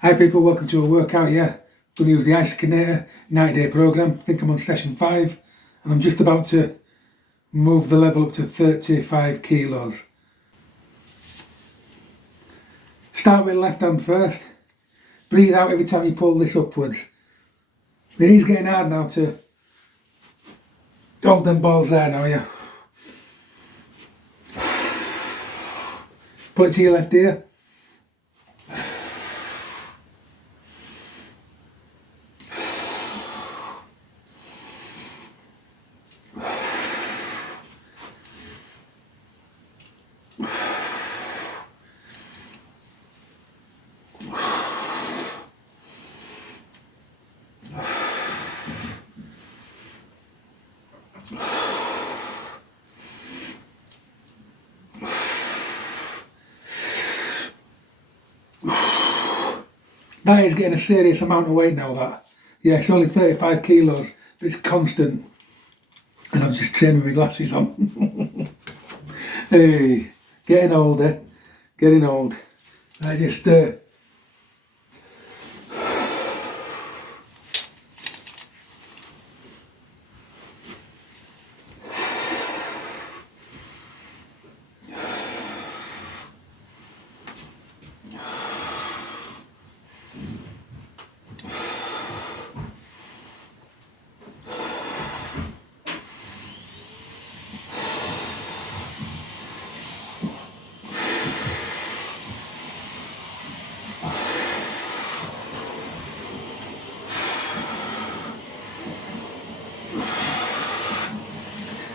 Hi people, welcome to a workout. Going to use the isokinator 90-day program. I think I'm on session 5 and I'm just about to move the level up to 35 kilos. Start with left hand first. Breathe out every time you pull this upwards. It is getting hard now to hold them balls there now, yeah. Pull it to your left ear. That is getting a serious amount of weight now, that. Yeah, it's only 35 kilos, but it's constant. And I'm just training with my glasses on. Hey, getting older, getting old. I just,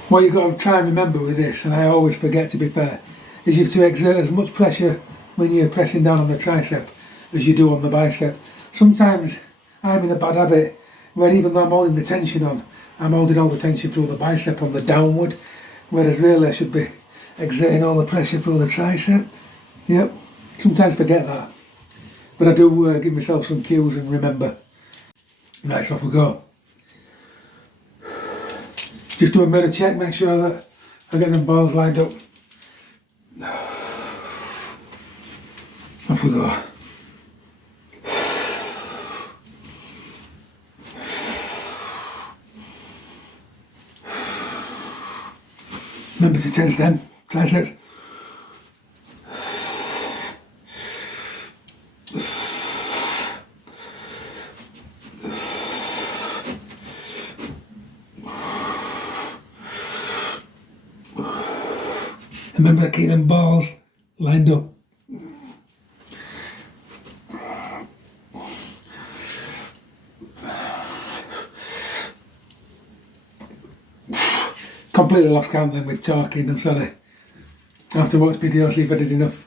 what you've got to try and remember with this, and I always forget to be fair, is you have to exert as much pressure when you're pressing down on the tricep as you do on the bicep. Sometimes I'm in a bad habit where even though I'm holding the tension on, I'm holding all the tension through the bicep on the downward, whereas really I should be exerting all the pressure through the tricep. Yep, sometimes forget that. But I do give myself some cues and remember. Right, so off we go. Just do a mirror check, make sure that I get them balls lined up. Off we go. Remember to tense them triceps. Remember to keep them balls lined up. Completely lost count then with talking, I'm sorry. I have to watch videos, see if I did enough.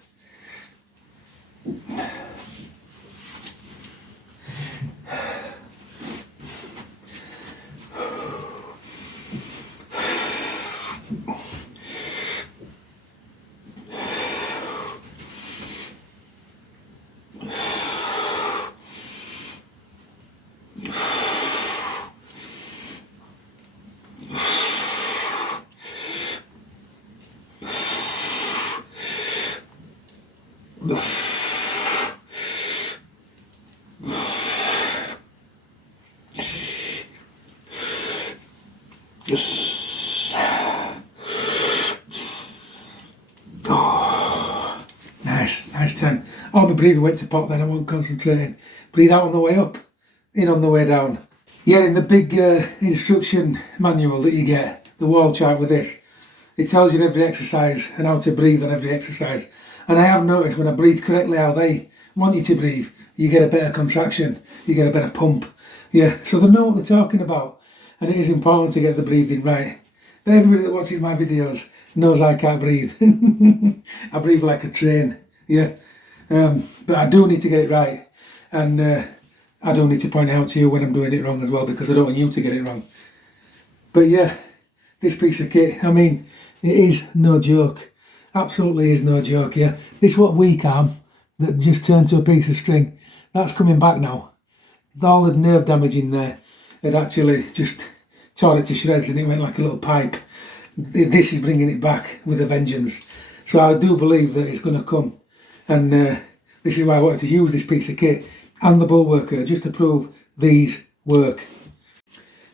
Oh, nice 10. All the breathing went to pot then, I wasn't concentrating. Breathe out on the way up, in on the way down. Yeah, in the big instruction manual that you get, the wall chart with this, it tells you every exercise and how to breathe on every exercise. And I have noticed when I breathe correctly how they want you to breathe, you get a better contraction, you get a better pump. Yeah, so they know what they're talking about. And it is important to get the breathing right. Everybody that watches my videos knows I can't breathe. I breathe like a train, yeah. But I do need to get it right. And I do need to point out to you when I'm doing it wrong as well, because I don't want you to get it wrong. But yeah, this piece of kit, I mean, it is no joke. Absolutely is no joke, yeah. This what weak arm that just turned to a piece of string, that's coming back now. All the nerve damage in there had actually just tore it to shreds and it went like a little pipe. This is bringing it back with a vengeance. So I do believe that it's going to come. And this is why I wanted to use this piece of kit. and the bullworker just to prove these work.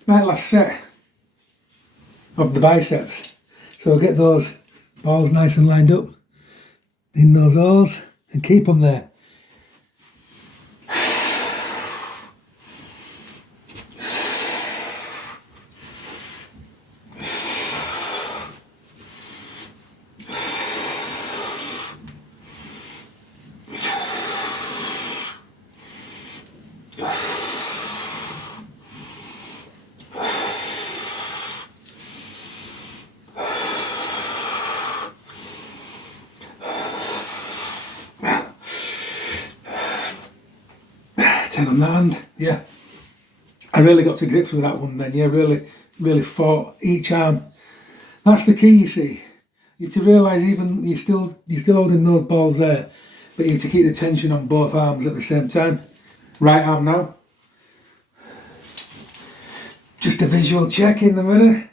Right, last set of the biceps. So get those balls nice and lined up in those O's and keep them there. On that hand, yeah. I really got to grips with that one then, yeah, really fought each arm. That's the key, you see. You have to realise even you're still holding those balls there, but you have to keep the tension on both arms at the same time. Right arm now. Just a visual check in the mirror.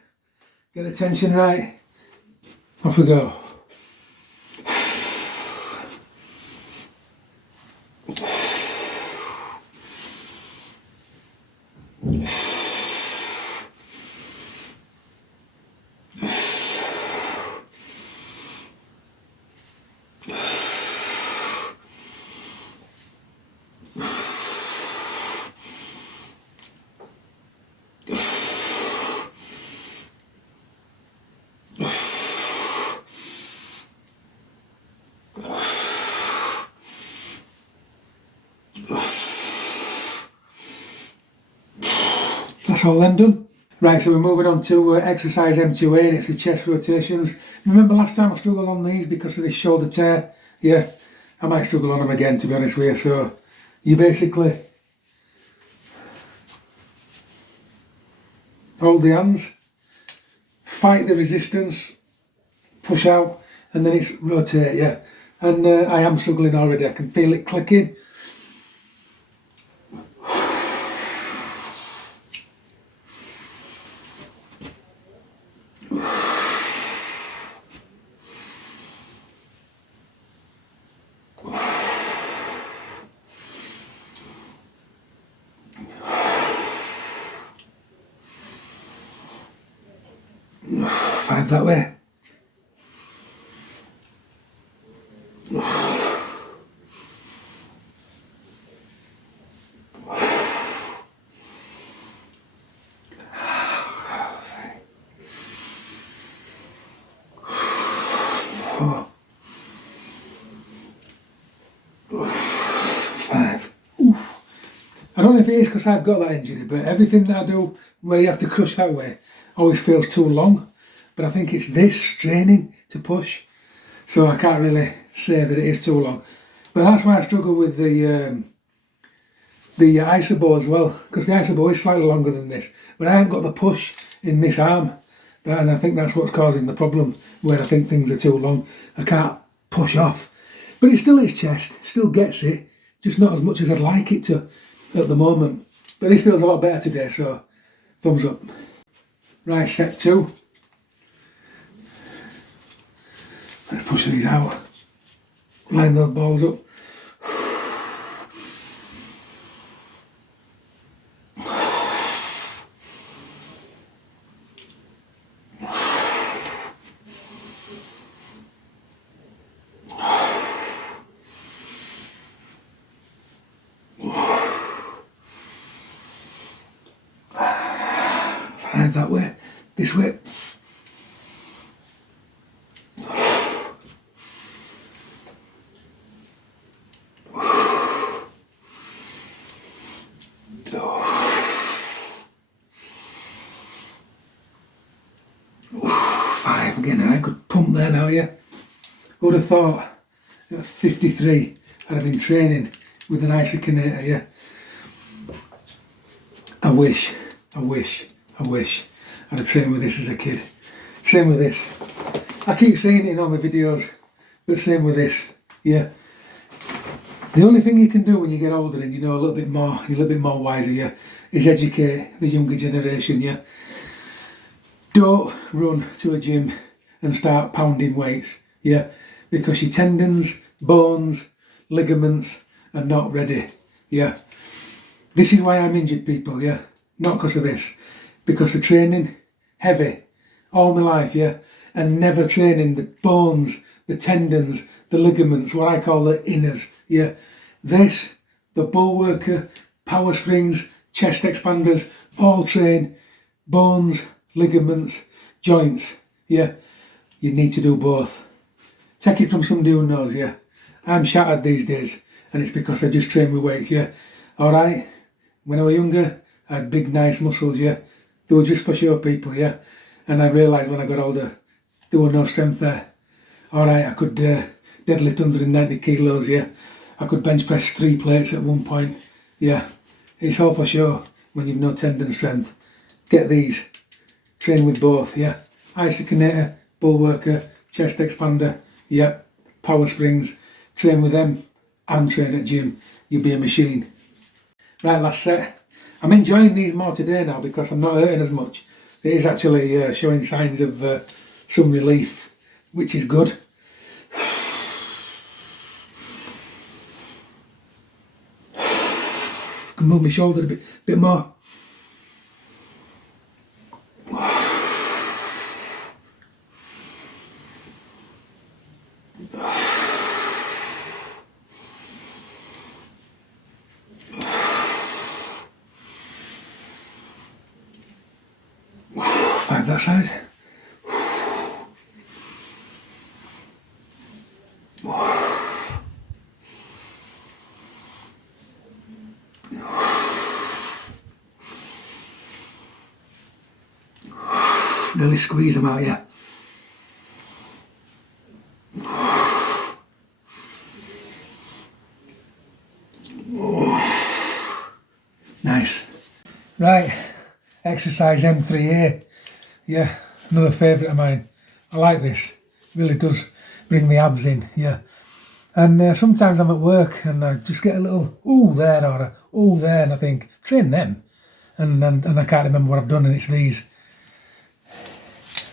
Get the tension right. Off we go. That's all then done. Right, so we're moving on to exercise M2A, and it's the chest rotations. Remember last time I struggled on these because of this shoulder tear? Yeah, I might struggle on them again, to be honest with you. So you basically hold the hands, fight the resistance, push out, and then it's rotate, yeah. And I am struggling already, I can feel it clicking. Five that way. Four. 5. Oof. I don't know if it is because I've got that injury, but everything that I do where you have to crush that way always feels too long. But I think it's this straining to push, so I can't really say that it is too long. But that's why I struggle with the isobo as well, because the isobo is slightly longer than this, but I haven't got the push in this arm, and I think that's what's causing the problem, where I think things are too long. I can't push off, but it still is chest, still gets it, just not as much as I'd like it to at the moment. But this feels a lot better today, so thumbs up. Right, set 2. Let's push these out. Line those balls up. Fine, that way, this way. Again, I could pump there now, yeah. Who would have thought at 53 I'd have been training with an isokinator, yeah. I wish I'd have trained with this as a kid. Same with this. I keep saying it in all my videos, but same with this, yeah. The only thing you can do when you get older and you know a little bit more, you're a little bit more wiser, yeah, is educate the younger generation, yeah. Don't run to a gym and start pounding weights, yeah, because your tendons, bones, ligaments are not ready. yeah. This is why I'm injured, people, yeah. Not because of this. Because of training, heavy, all my life, yeah. And never training the bones, the tendons, the ligaments, what I call the inners, yeah. This, the bullworker, power springs, chest expanders, all train bones, ligaments, joints, yeah. You need to do both. Take it from somebody who knows, yeah. I'm shattered these days, and it's because I just train with weights, yeah. Alright, when I was younger, I had big, nice muscles, yeah. They were just for show people, yeah. And I realised when I got older, there was no strength there. Alright, I could deadlift 190 kilos, yeah. I could bench press 3 plates at one point, yeah. It's all for show when you've no tendon strength. Get these, train with both, yeah. Isokinator, bullworker, chest expander, yeah. Power springs, train with them and train at gym. You'll be a machine. Right, last set. I'm enjoying these more today now because I'm not hurting as much. It is actually showing signs of some relief, which is good. Can move my shoulder a bit more. Five that side. Really squeeze them out, yeah. Nice. Right, exercise M3A. Yeah, another favourite of mine. I like this. It really does bring the abs in, yeah. And sometimes I'm at work and I just get a little ooh there or a ooh there, and I think, train them. And I can't remember what I've done, and it's these.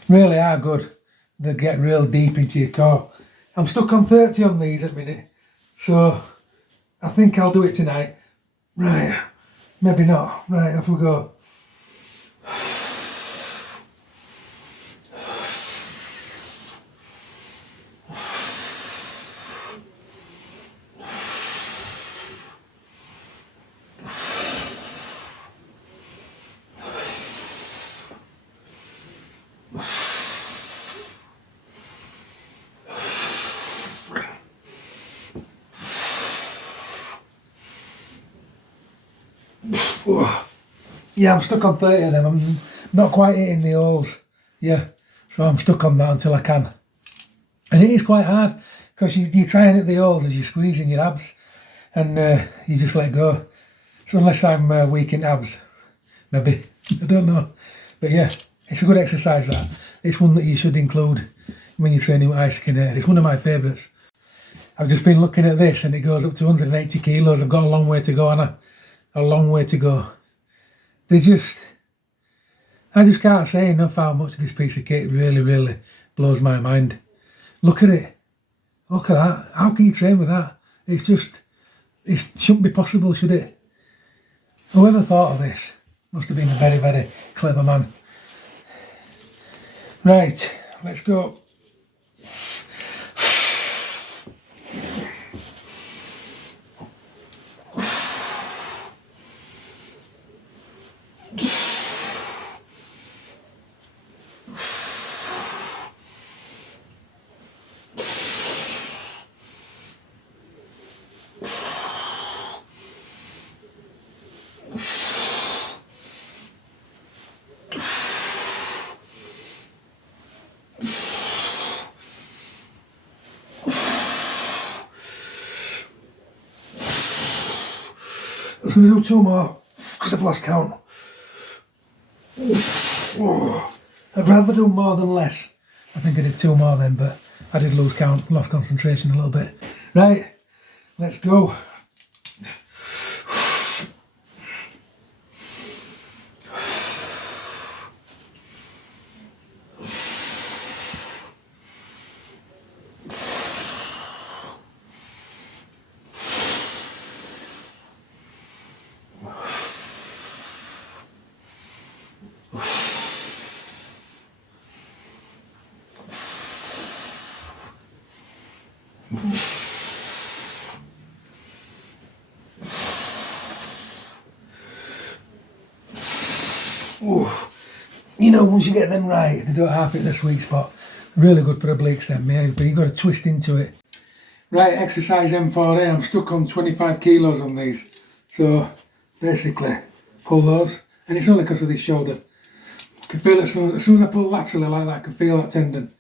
Really are good. They get real deep into your core. I'm stuck on 30 on these at the minute, so I think I'll do it tonight. Right, maybe not. Right, off we go. Yeah, I'm stuck on 30 of them. I'm not quite hitting the holes. Yeah, so I'm stuck on that until I can. And it is quite hard because you're trying to hit the holes as you're squeezing your abs, and you just let go. So unless I'm weak in abs, maybe, I don't know. But yeah, it's a good exercise that. It's one that you should include when you're training with isokinator. It's one of my favourites. I've just been looking at this and it goes up to 180 kilos. I've got a long way to go, Anna. A long way to go. I just can't say enough how much this piece of kit really, really blows my mind. Look at it. Look at that. How can you train with that? It shouldn't be possible, should it? Whoever thought of this must have been a very, very clever man. Right, let's go. I'm going to do 2 more because I've lost count. I'd rather do more than less. I think I did 2 more then, but I did lose count, lost concentration a little bit. Right, let's go. Ooh. You know, once you get them right, they don't half hit the sweet spot. Really good for obliques then, mate, but you've got to twist into it. Right, exercise M4A, I'm stuck on 25 kilos on these. So, basically, pull those, and it's only because of this shoulder. I can feel it as soon as I pull laterally like that, I can feel that tendon.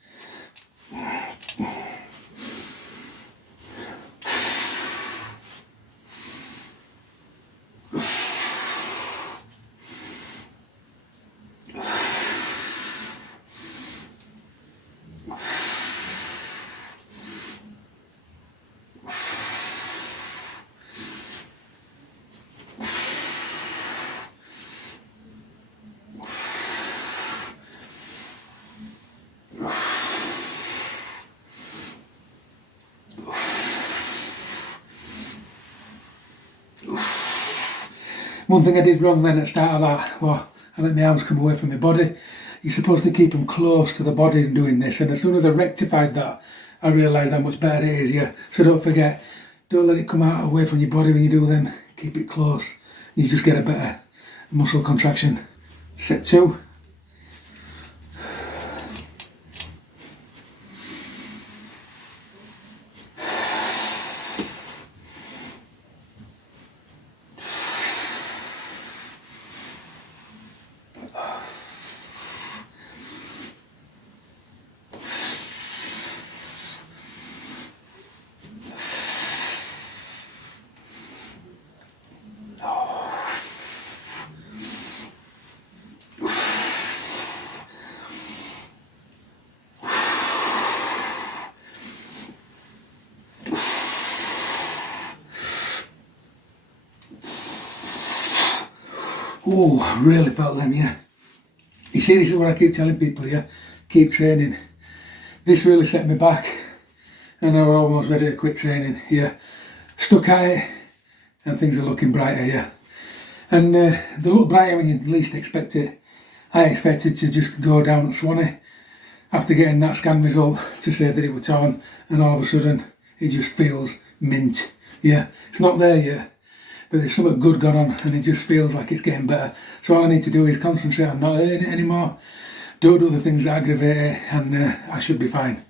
One thing I did wrong then at the start of that, well, I let my arms come away from my body. You're supposed to keep them close to the body in doing this, and as soon as I rectified that, I realised how much better it is, yeah. So don't forget, don't let it come out away from your body when you do them. Keep it close. You just get a better muscle contraction. Set 2. Oh, I really felt them, yeah. You see, this is what I keep telling people, yeah. Keep training. This really set me back, and I was almost ready to quit training, yeah. Stuck at it, and things are looking brighter, yeah. And they look brighter when you least expect it. I expected to just go down at Swanee after getting that scan result to say that it was torn, and all of a sudden it just feels mint, yeah. It's not there yet, but there's something good going on, and it just feels like it's getting better. So all I need to do is concentrate on not hurting it anymore, don't do the things that aggravate it, and I should be fine.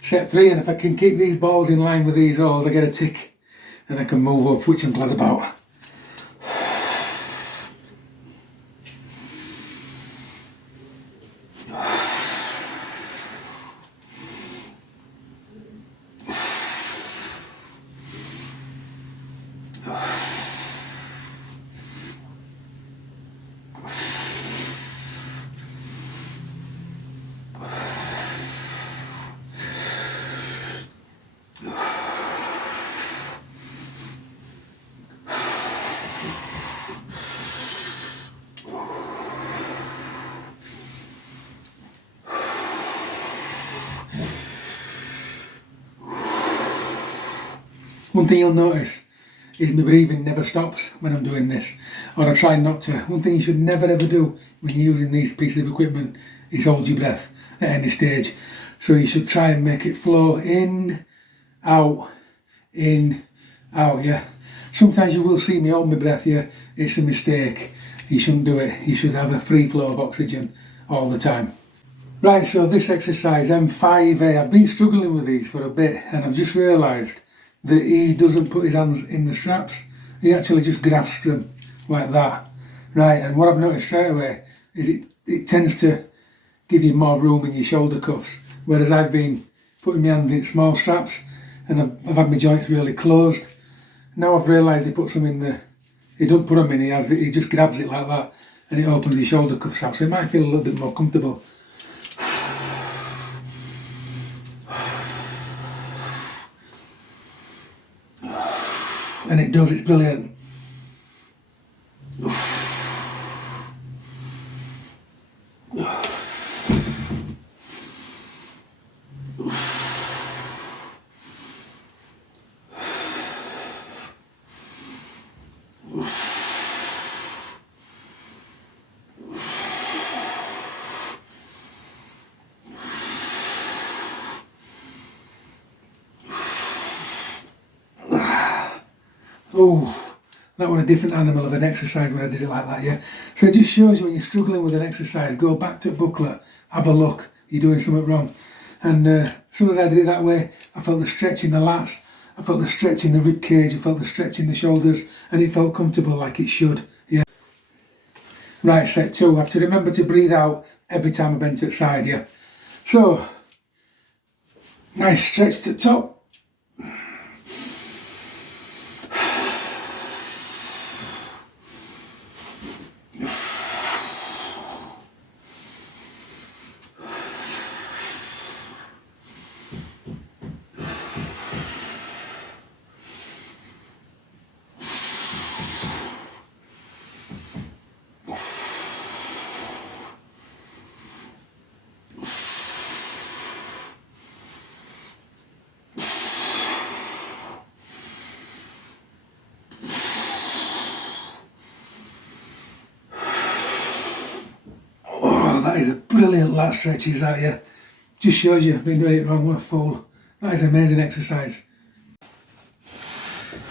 Set 3, and if I can keep these balls in line with these rolls, I get a tick, and I can move up, which I'm glad about. One thing you'll notice is my breathing never stops when I'm doing this, or I try not to. One thing you should never ever do when you're using these pieces of equipment is hold your breath at any stage. So you should try and make it flow in, out, yeah. Sometimes you will see me hold my breath, yeah. It's a mistake. You shouldn't do it. You should have a free flow of oxygen all the time. Right, so this exercise, M5A, I've been struggling with these for a bit, and I've just realised that he doesn't put his hands in the straps, he actually just grasps them like that. Right, and what I've noticed straight away is it tends to give you more room in your shoulder cuffs, whereas I've been putting my hands in small straps, and I've had my joints really closed. Now I've realised he puts them in he don't put them in, he just grabs it like that, and it opens your shoulder cuffs out, so it might feel a little bit more comfortable. And it does, it's brilliant. Oh, that was a different animal of an exercise when I did it like that, yeah. So it just shows you when you're struggling with an exercise, go back to the booklet, have a look, you're doing something wrong. And as soon as I did it that way, I felt the stretch in the lats, I felt the stretch in the rib cage, I felt the stretch in the shoulders, and it felt comfortable like it should, yeah. Right, set 2, I have to remember to breathe out every time I bend to the side, yeah. So, nice stretch to the top. That is a brilliant lat stretch, is that, yeah? Just shows you I've been doing it wrong, what a fool. That is an amazing exercise.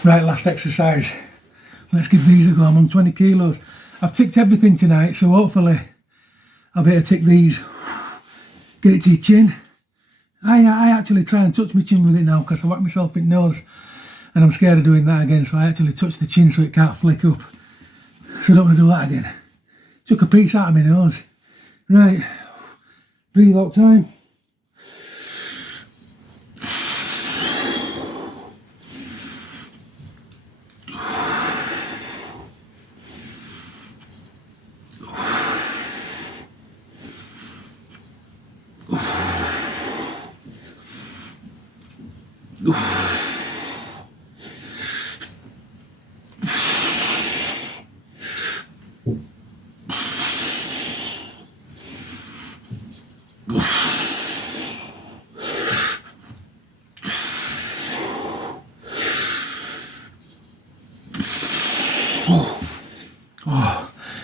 Right, last exercise. Let's give these a go. I'm on 20 kilos. I've ticked everything tonight, so hopefully I'll be able to tick these. Get it to your chin. I actually try and touch my chin with it now because I whack myself in the nose and I'm scared of doing that again, so I actually touch the chin so it can't flick up. So I don't want to do that again. Took a piece out of my nose. Right, breathe out time.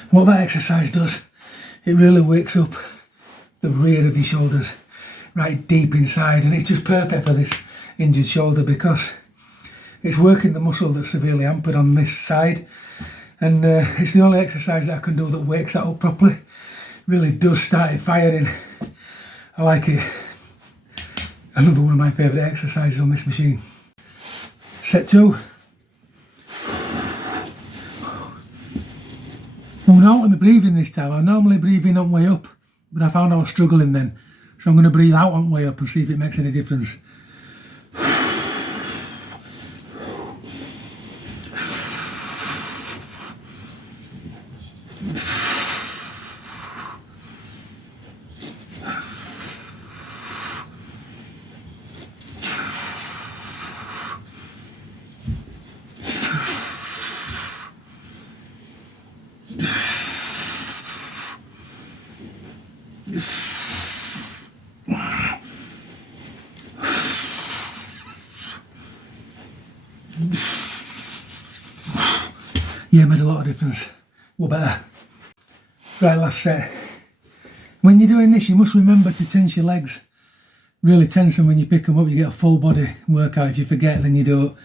What that exercise does, it really wakes up the rear of your shoulders right deep inside, and it's just perfect for this injured shoulder because it's working the muscle that's severely hampered on this side, and it's the only exercise that I can do that wakes that up properly. Really does start it firing. I like it. Another one of my favourite exercises on this machine. Set 2. I'm not going to breathe in this time. I normally breathe in on way up, but I found I was struggling then. So I'm going to breathe out on way up and see if it makes any difference. Yeah, made a lot of difference. Well, better. Right, last set. When you're doing this, you must remember to tense your legs. Really tense them when you pick them up. You get a full body workout. If you forget, then you don't.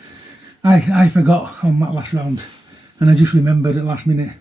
I forgot on that last round, and I just remembered at last minute.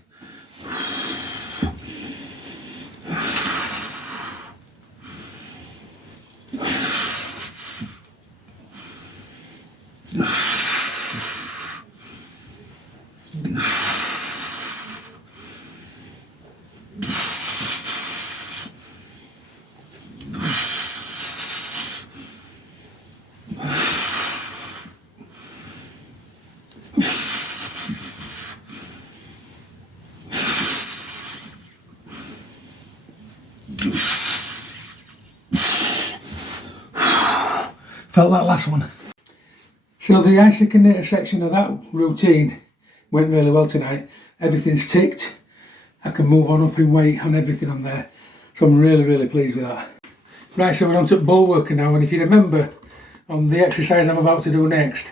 Felt that last one. So the isokinator section of that routine went really well tonight. Everything's ticked. I can move on up in weight on everything on there. So I'm really pleased with that. Right, so we're on to bullworker now, and if you remember on the exercise I'm about to do next,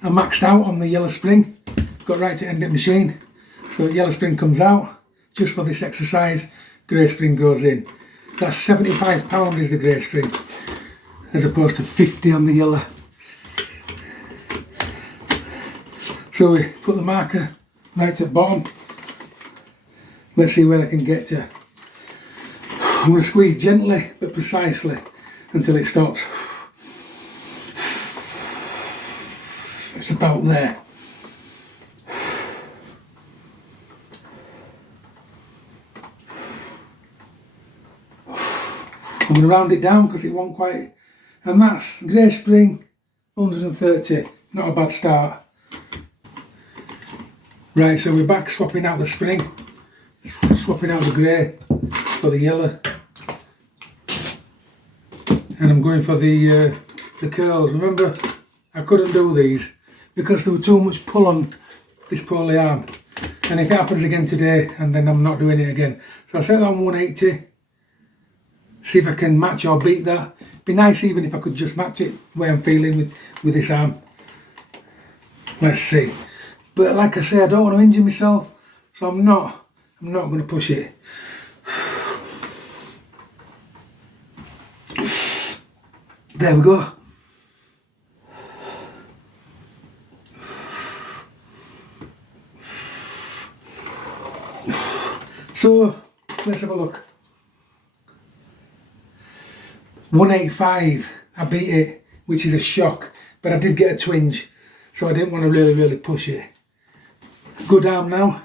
I maxed out on the yellow spring, got right to end of the machine. So the yellow spring comes out, just for this exercise, grey spring goes in. That's £75 is the grey string, as opposed to 50 on the yellow. So we put the marker right at the bottom. Let's see where I can get to. I'm going to squeeze gently but precisely until it stops. It's about there. I'm going to round it down because it won't quite, and that's grey spring 130, not a bad start. Right, so we're back swapping out the spring, swapping out the grey for the yellow, and I'm going for the curls. Remember, I couldn't do these because there was too much pull on this poorly arm, and if it happens again today, and then I'm not doing it again. So I set that on 180. See if I can match or beat that. Be nice even if I could just match it the way I'm feeling with this arm. Let's see. But like I say, I don't want to injure myself, so I'm not going to push it. There we go. So let's have a look. 185, I beat it, which is a shock, but I did get a twinge, so I didn't want to really push it. Good arm now,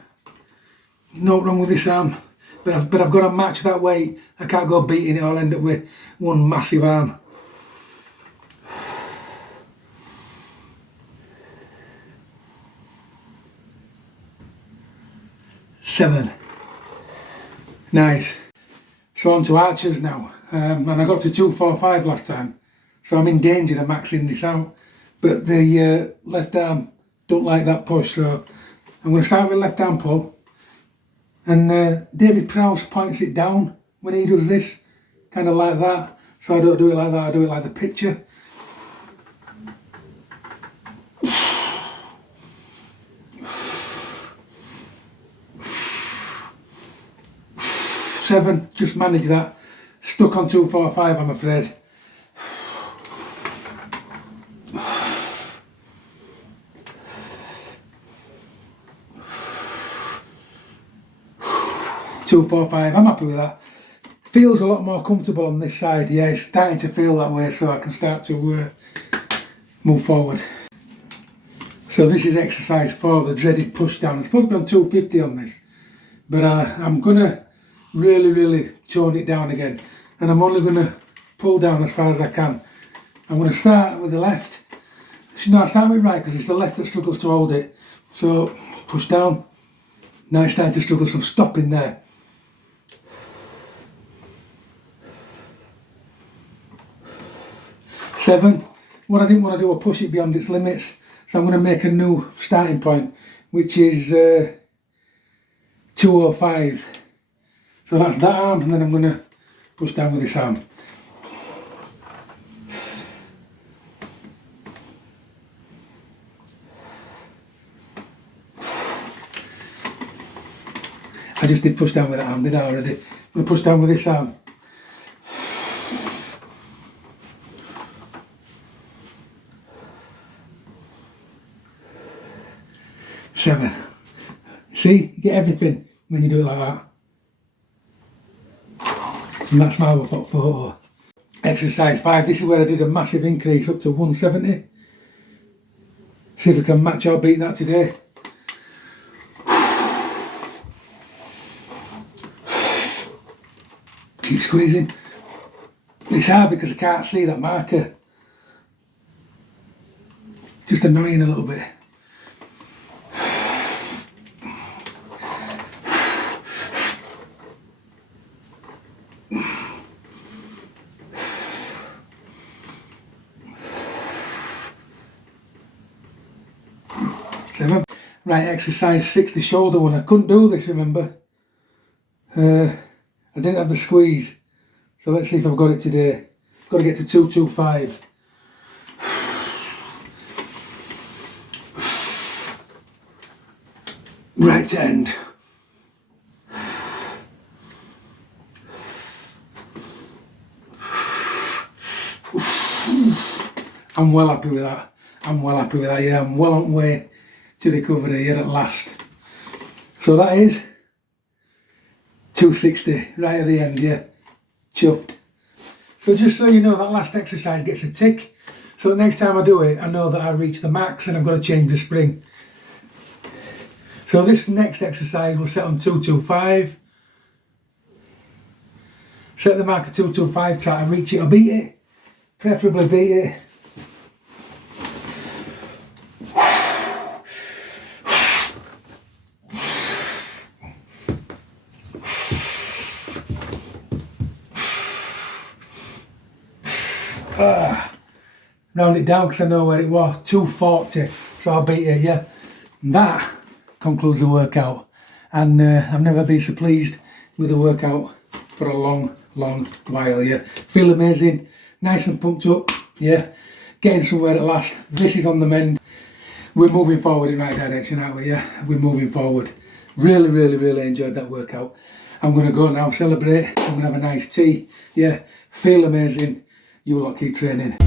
no wrong with this arm, but I've got to match that weight. I can't go beating it, I'll end up with one massive arm. Seven. Nice. So on to archers now. And I got to 245 last time, so I'm in danger of maxing this out, but the left arm don't like that push, so I'm going to start with left arm pull, and David Prowse points it down when he does this, kind of like that, so I don't do it like that, I do it like the picture. Seven, just manage that. Stuck on 245, I'm afraid. $245, I'm happy with that. Feels a lot more comfortable on this side. Yeah, it's starting to feel that way, so I can start to move forward. So this is exercise 4, the dreaded push down. I'm supposed to be on 250 on this, but I'm gonna really tone it down again, and I'm only going to pull down as far as I can. I'm going to start with the left. No, I start with right because it's the left that struggles to hold it. So push down. Now it's starting to struggle, so I'm stopping there. Seven. What I didn't want to do was push it beyond its limits, so I'm going to make a new starting point, which is 205. So that's that arm, and then I'm going to push down with this arm. I just did push down with that arm, did I already? I'm going to push down with this arm. Seven. See, you get everything when you do it like that. And that's my workout photo. Exercise 5, this is where I did a massive increase up to 170. See if we can match or beat that today. Keep squeezing. It's hard because I can't see that marker. Just annoying a little bit. Right, exercise 6, the shoulder one. I couldn't do this, remember. I didn't have the squeeze. So let's see if I've got it today. Got to get to 225. Right end. I'm well happy with that. I'm well happy with that, yeah. I'm well on way to recover here at last. So that is 260 right at the end, yeah, chuffed. So just so you know, that last exercise gets a tick. So next time I do it, I know that I reach the max and I've got to change the spring. So this next exercise will set on 225. Set the mark at 225, try to reach it or beat it. Preferably beat it. Round it down because I know where it was, 240, so I'll beat it, yeah. And that concludes the workout, and I've never been so pleased with the workout for a long while, yeah. Feel amazing, nice and pumped up, yeah. Getting somewhere at last. This is on the mend. We're moving forward in the right direction, aren't we, yeah. We're moving forward. Really enjoyed that workout. I'm going to go now, celebrate. I'm going to have a nice tea, yeah. Feel amazing. You lot keep training.